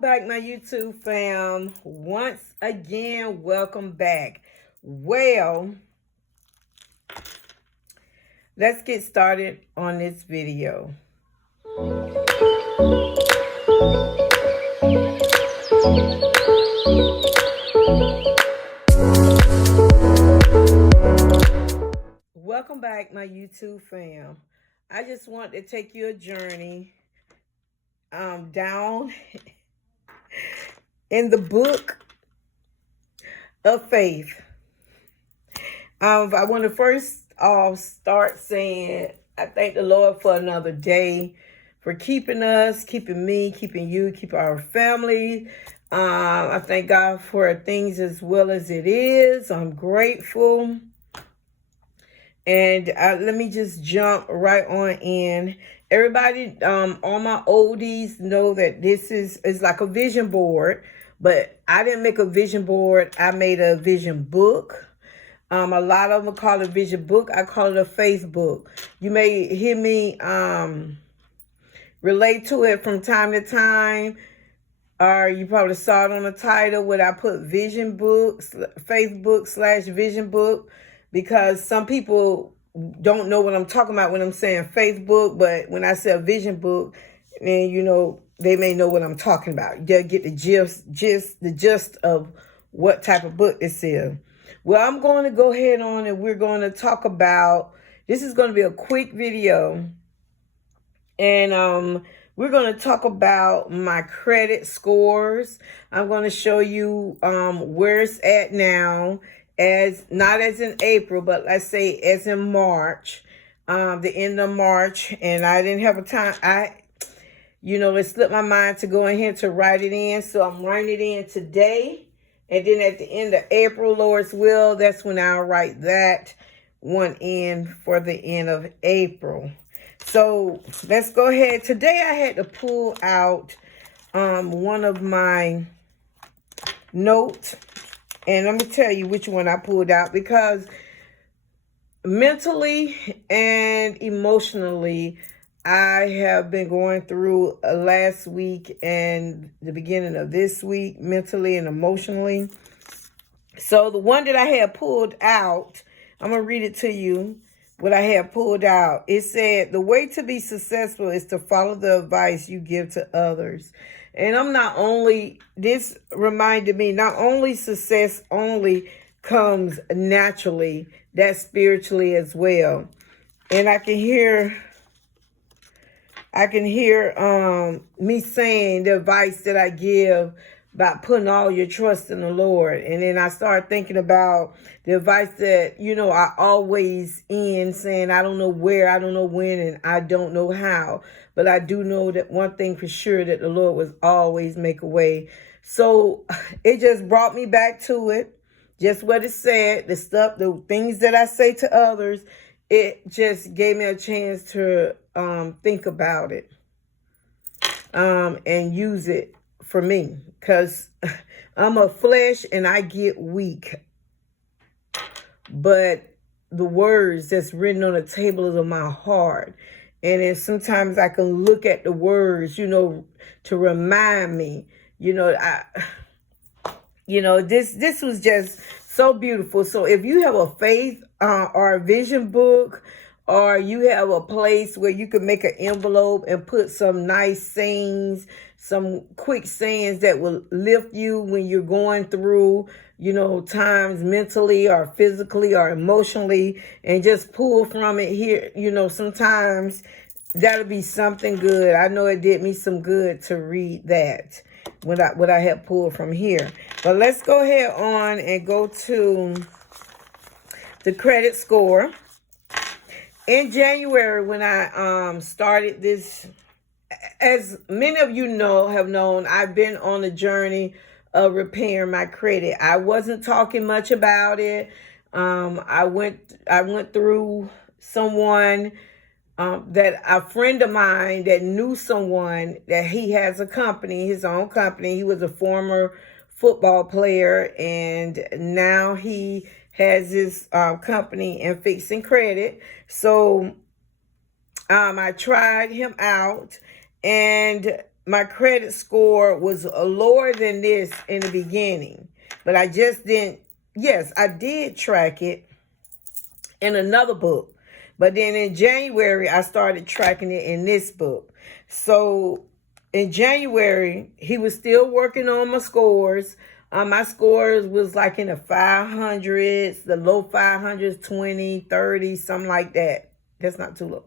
Back, my YouTube fam. Once again, welcome back. Well, let's get started on this video. Welcome back, my YouTube fam. I just want to take you a journey down in the book of faith. I want to first off start saying I thank the Lord for another day, for keeping us, keeping me, keeping you, keeping our family. I thank God for things as well as it is. I'm grateful. And let me just jump right on in. Everybody, all my oldies know that this is like a vision board, but I didn't make a vision board. I made a vision book. A lot of them call it a vision book. I call it a faith book. You may hear me relate to it from time to time, or you probably saw it on the title where I put vision books, Facebook/vision book, because some people don't know what I'm talking about when I'm saying Facebook, but when I say a vision book, then they may know what I'm talking about. They'll get the gist of what type of book this is. Well, I'm going to go ahead on and we're going to talk about, this is going to be a quick video, and we're going to talk about my credit scores. I'm going to show you where it's at now, as not as in April, but let's say as in March, the end of March. And I didn't have a time. It slipped my mind to go in here to write it in. So I'm writing it in today. And then at the end of April, Lord's will, that's when I'll write that one in for the end of April. So let's go ahead. Today I had to pull out one of my notes. And let me tell you which one I pulled out, because mentally and emotionally, I have been going through last week and the beginning of this week, mentally and emotionally. So the one that I had pulled out, I'm going to read it to you, what I had pulled out. It said, the way to be successful is to follow the advice you give to others. And this reminded me, not only success only comes naturally, that's spiritually as well. And I can hear me saying the advice that I give about putting all your trust in the Lord. And then I started thinking about the advice that, I always end saying, I don't know where, I don't know when, and I don't know how. But I do know that one thing for sure, that the Lord will always make a way. So it just brought me back to it. Just what it said, the things that I say to others, it just gave me a chance to think about it and use it for me, because I'm a flesh and I get weak. But the words that's written on the tables of my heart, and then sometimes I can look at the words, to remind me, this was just so beautiful. So if you have a faith or a vision book, or you have a place where you can make an envelope and put some nice sayings, some quick sayings that will lift you when you're going through, times mentally or physically or emotionally, and just pull from it here. Sometimes that'll be something good. I know it did me some good to read that, what I had pulled from here. But let's go ahead on and go to the credit score. In January, when I started this, as many of you have known, I've been on a journey of repairing my credit. I wasn't talking much about it. I went through someone, that a friend of mine that knew someone that he has a company, his own company. He was a former football player, and now he has his company in fixing credit. So I tried him out, and my credit score was lower than this in the beginning, but I just didn't. Yes, I did track it in another book, but then in January I started tracking it in this book. So in January he was still working on my scores. My scores was like in the 500s, the low 500s, 20, 30, something like that. That's not too low.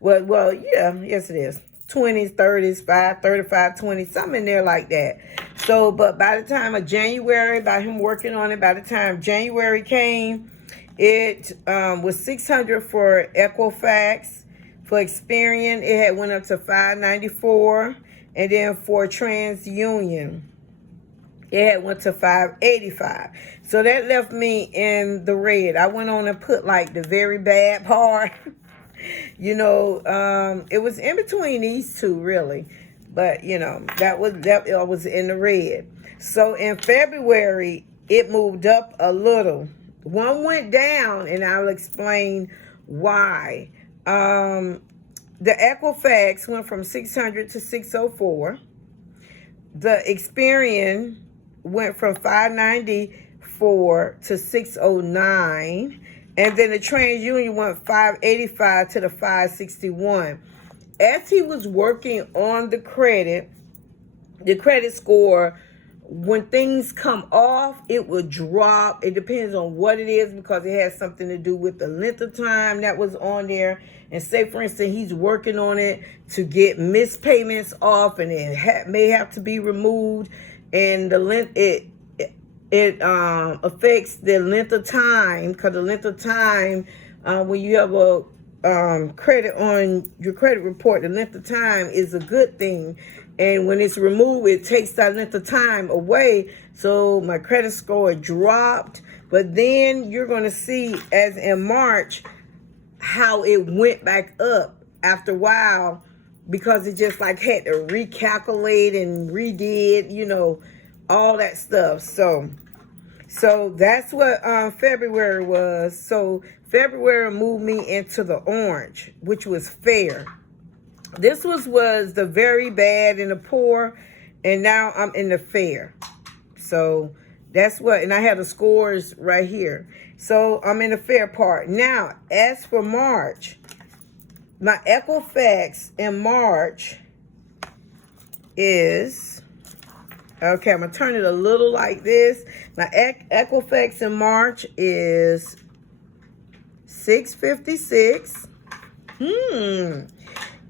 Well, yeah, yes it is. 20s, 30s, 5, 35, 20, something in there like that. So, but by the time of January, by him working on it, by the time January came, it was 600 for Equifax. For Experian, it had went up to 594. And then for TransUnion, it had went to 585. So that left me in the red. I went on and put like the very bad part. It was in between these two really. But that was in the red. So in February, it moved up a little. One went down, and I'll explain why. The Equifax went from 600 to 604. The Experian went from 594 to 609. And then the TransUnion went 585 to the 561. As he was working on the credit score, when things come off, it will drop. It depends on what it is, because it has something to do with the length of time that was on there. And say, for instance, he's working on it to get missed payments off, and it may have to be removed. And the length, it affects the length of time, because the length of time, when you have a credit on your credit report, the length of time is a good thing. And when it's removed, it takes that length of time away. So my credit score dropped. But then you're going to see, as in March, how it went back up after a while, because it just like had to recalculate and redid, all that stuff. So that's what February was. So February moved me into the orange, which was fair. This was the very bad and the poor, and now I'm in the fair. So that's what, and I have the scores right here. So I'm in the fair part. Now, as for March, my Equifax in March is, okay, I'm going to turn it a little like this. My Equifax in March is 656.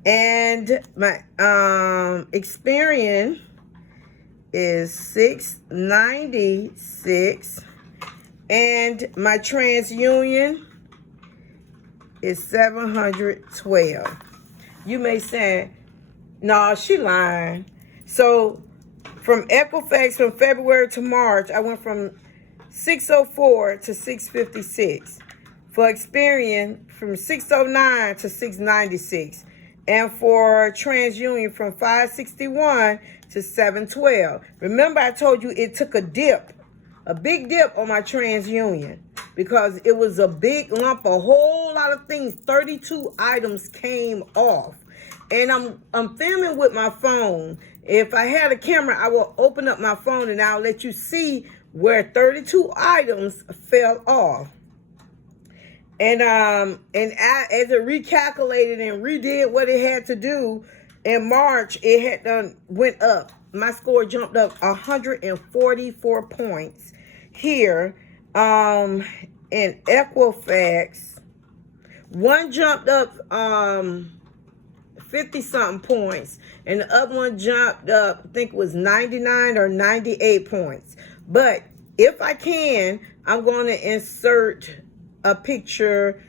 And my Experian is 696. And my TransUnion is 712. You may say, no, she lying. So from Equifax, from February to March, I went from 604 to 656. For Experian, from 609 to 696. And for TransUnion, from 561 to 712. Remember, I told you it took a big dip on my TransUnion, because it was a big lump, a whole lot of things. 32 items came off. And I'm filming with my phone. If I had a camera, I will open up my phone and I'll let you see where 32 items fell off. And as it recalculated and redid what it had to do, in March, it had went up. My score jumped up 144 points. Here, in Equifax, one jumped up 50-something points, and the other one jumped up, I think it was 99 or 98 points. But if I can, I'm going to insert a picture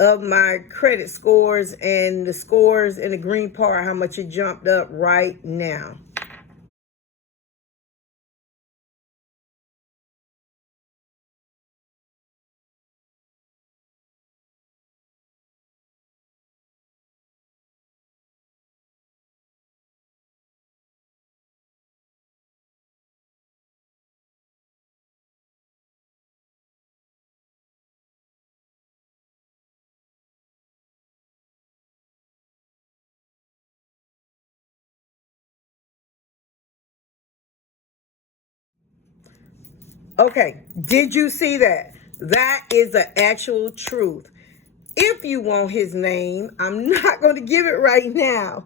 of my credit scores and the scores in the green part, how much it jumped up right now. Okay, did you see that? That is the actual truth. If you want his name, I'm not going to give it right now.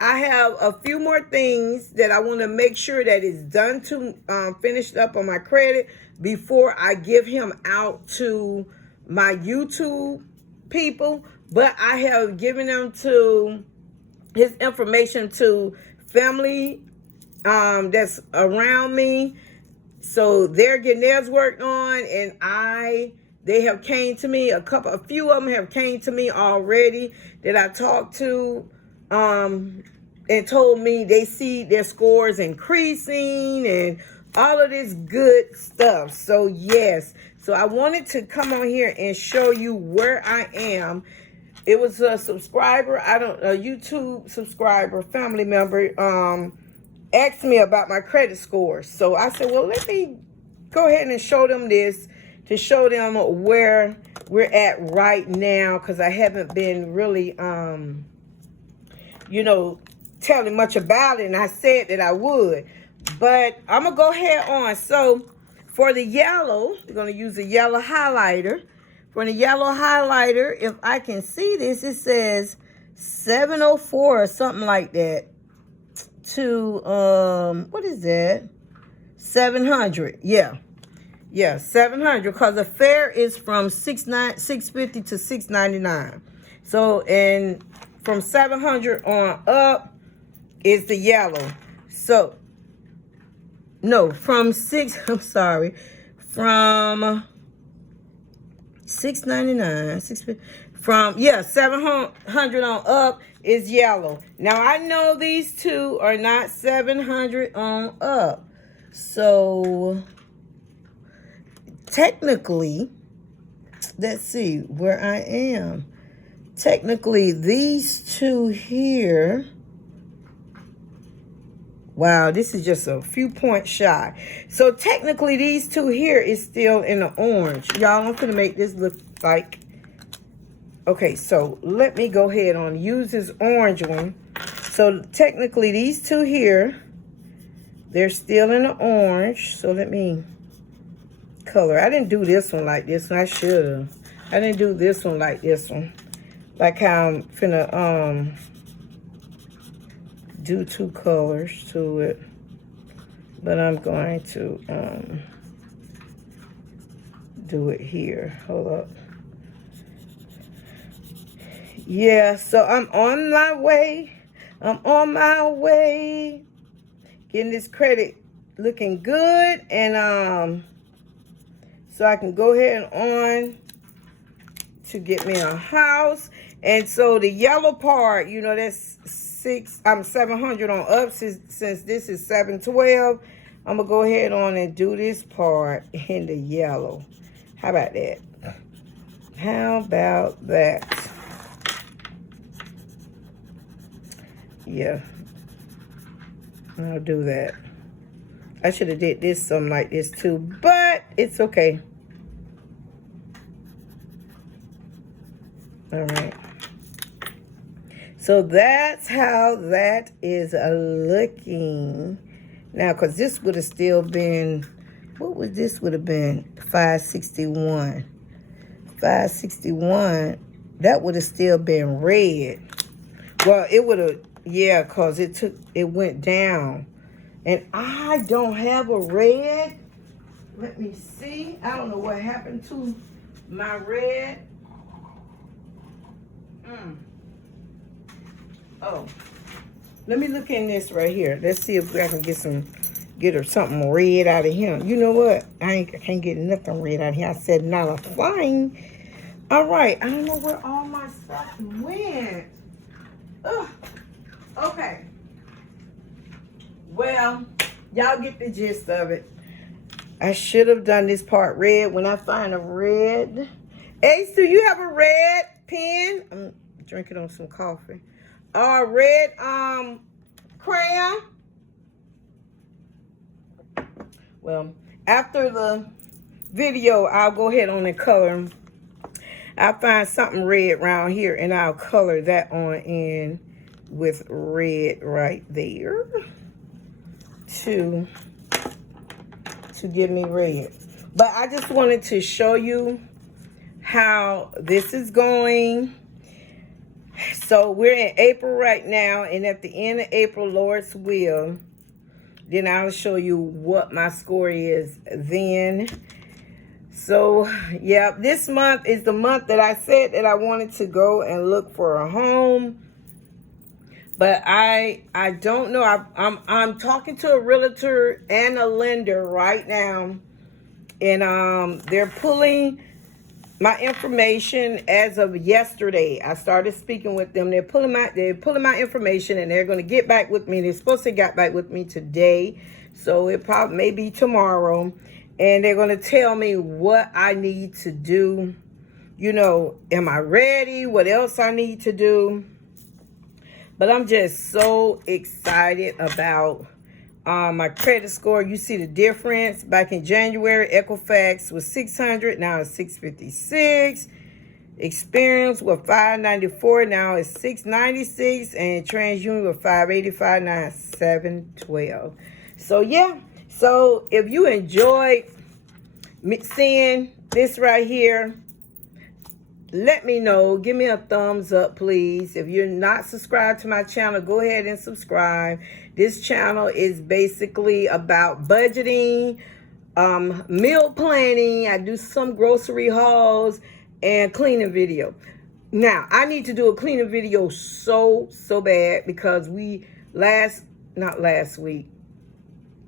I have a few more things that I want to make sure that is done to finished up on my credit before I give him out to my YouTube people. But I have given them to his information to family that's around me, so they're getting theirs worked on, and they have came to me. A few of them have came to me already that I talked to, and told me they see their scores increasing and all of this good stuff. So yes, so I wanted to come on here and show you where I am. It was a subscriber, a YouTube subscriber, family member, asked me about my credit score. So I said, well, let me go ahead and show them this to show them where we're at right now, because I haven't been really, telling much about it, and I said that I would. But I'm going to go ahead on. So for the yellow, we're going to use a yellow highlighter. For the yellow highlighter, if I can see this, it says 704 or something like that. To what is that? 700. Yeah, 700, because the fare is from 650 to 699. So, and from 700 on up is the yellow. So no, from 699, 650, from 700 on up is yellow. Now I know these two are not 700 on up. So technically, let's see where I am. Technically, these two here, wow, this is just a few points shy. So technically, these two here is still in the orange. Y'all, I'm going to make this look like, okay, so let me go ahead and use this orange one. So technically, these two here, they're still in the orange. So let me color. I didn't do this one like this one. I should have. I didn't do this one like this one. Like how I'm finna do two colors to it. But I'm going to do it here. Hold up. Yeah, so I'm on my way. Getting this credit looking good, and so I can go ahead and on to get me a house. And so the yellow part, that's 700 on up, since this is 712. I'm gonna go ahead on and do this part in the yellow. How about that? Yeah, I'll do that. I should have did this something like this too, but it's okay. All right. So that's how that is looking. Now, because this would have still been, what would this would have been? 561. 561, that would have still been red. Well, it would have, yeah, because it went down. And I don't have a red. Let me see. I don't know what happened to my red. Oh, let me look in this right here. Let's see if I can get her something red out of him. You know what? I can't get nothing red out of here. I said not a flying. All right. I don't know where all my stuff went. Ugh. Okay. Well, y'all get the gist of it. I should have done this part red. When I find a red. Ace, do you have a red pen? I'm drinking on some coffee. Red crayon. Well, after the video, I'll go ahead on and color them. I'll find something red around here, and I'll color that on in with red right there to to give me red. But I just wanted to show you how this is going. So we're in April right now, and at the end of April, Lord's will, then I'll show you what my score is then. So yeah, this month is the month that I said that I wanted to go and look for a home. But I don't know. I'm talking to a realtor and a lender right now, and they're pulling my information as of yesterday. I started speaking with them. They're pulling my information, and they're going to get back with me. They're supposed to get back with me today, so it probably may be tomorrow, and they're going to tell me what I need to do. You know, am I ready? What else I need to do? But I'm just so excited about my credit score. You see the difference. Back in January, Equifax was 600. Now it's 656. Experience was 594. Now it's 696. And TransUnion was 585. Now it's 712. So, yeah. So, if you enjoyed seeing this right here, let me know. Give me a thumbs up, please. If you're not subscribed to my channel, go ahead and subscribe. This channel is basically about budgeting, meal planning. I do some grocery hauls and cleaning video. Now, I need to do a cleaning video so bad because not last week.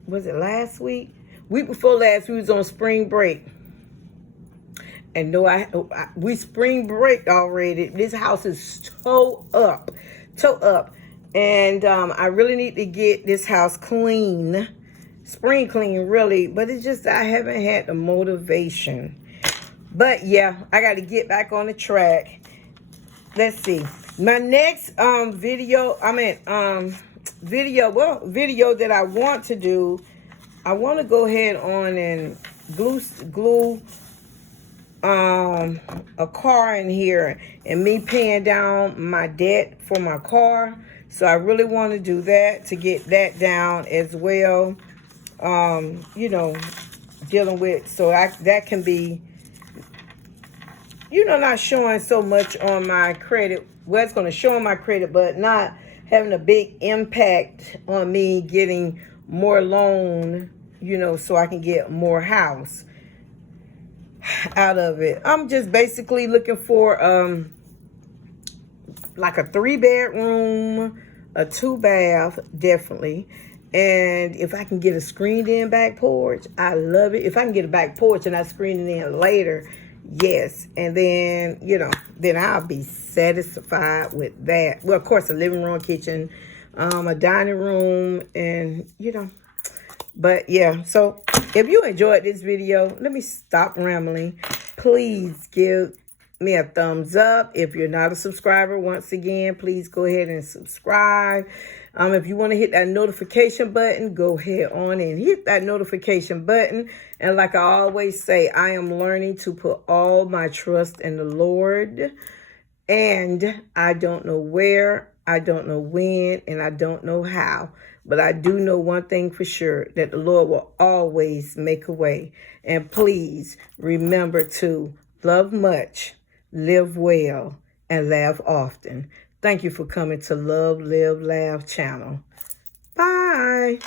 Was it last week? Week before last, we was on spring break. And no, we spring break already. This house is toe up. And I really need to get this house clean, spring clean, really. But it's just I haven't had the motivation. But yeah, I got to get back on the track. Let's see. My next video that I want to do. I want to go ahead on and glue a car in here, and me paying down my debt for my car. So I really want to do that to get that down as well. You know, dealing with, so that can be, you know, not showing so much on my credit. Well, it's going to show on my credit, but not having a big impact on me getting more loan, you know, so I can get more house out of it. I'm just basically looking for like a 3-bedroom, a 2-bath, definitely. And if I can get a screened-in back porch, I love it. If I can get a back porch and I screen it in later, yes. And then, you know, then I'll be satisfied with that. Well, of course, a living room, kitchen, a dining room, and, you know. But yeah, so if you enjoyed this video, let me stop rambling. Please give me a thumbs up. If you're not a subscriber, once again, please go ahead and subscribe. If you want to hit that notification button, go ahead on and hit that notification button. And like I always say, I am learning to put all my trust in the Lord. And I don't know where, I don't know when, and I don't know how. But I do know one thing for sure, that the Lord will always make a way. And please remember to love much, live well, and laugh often. Thank you for coming to Love, Live, Laugh channel. Bye.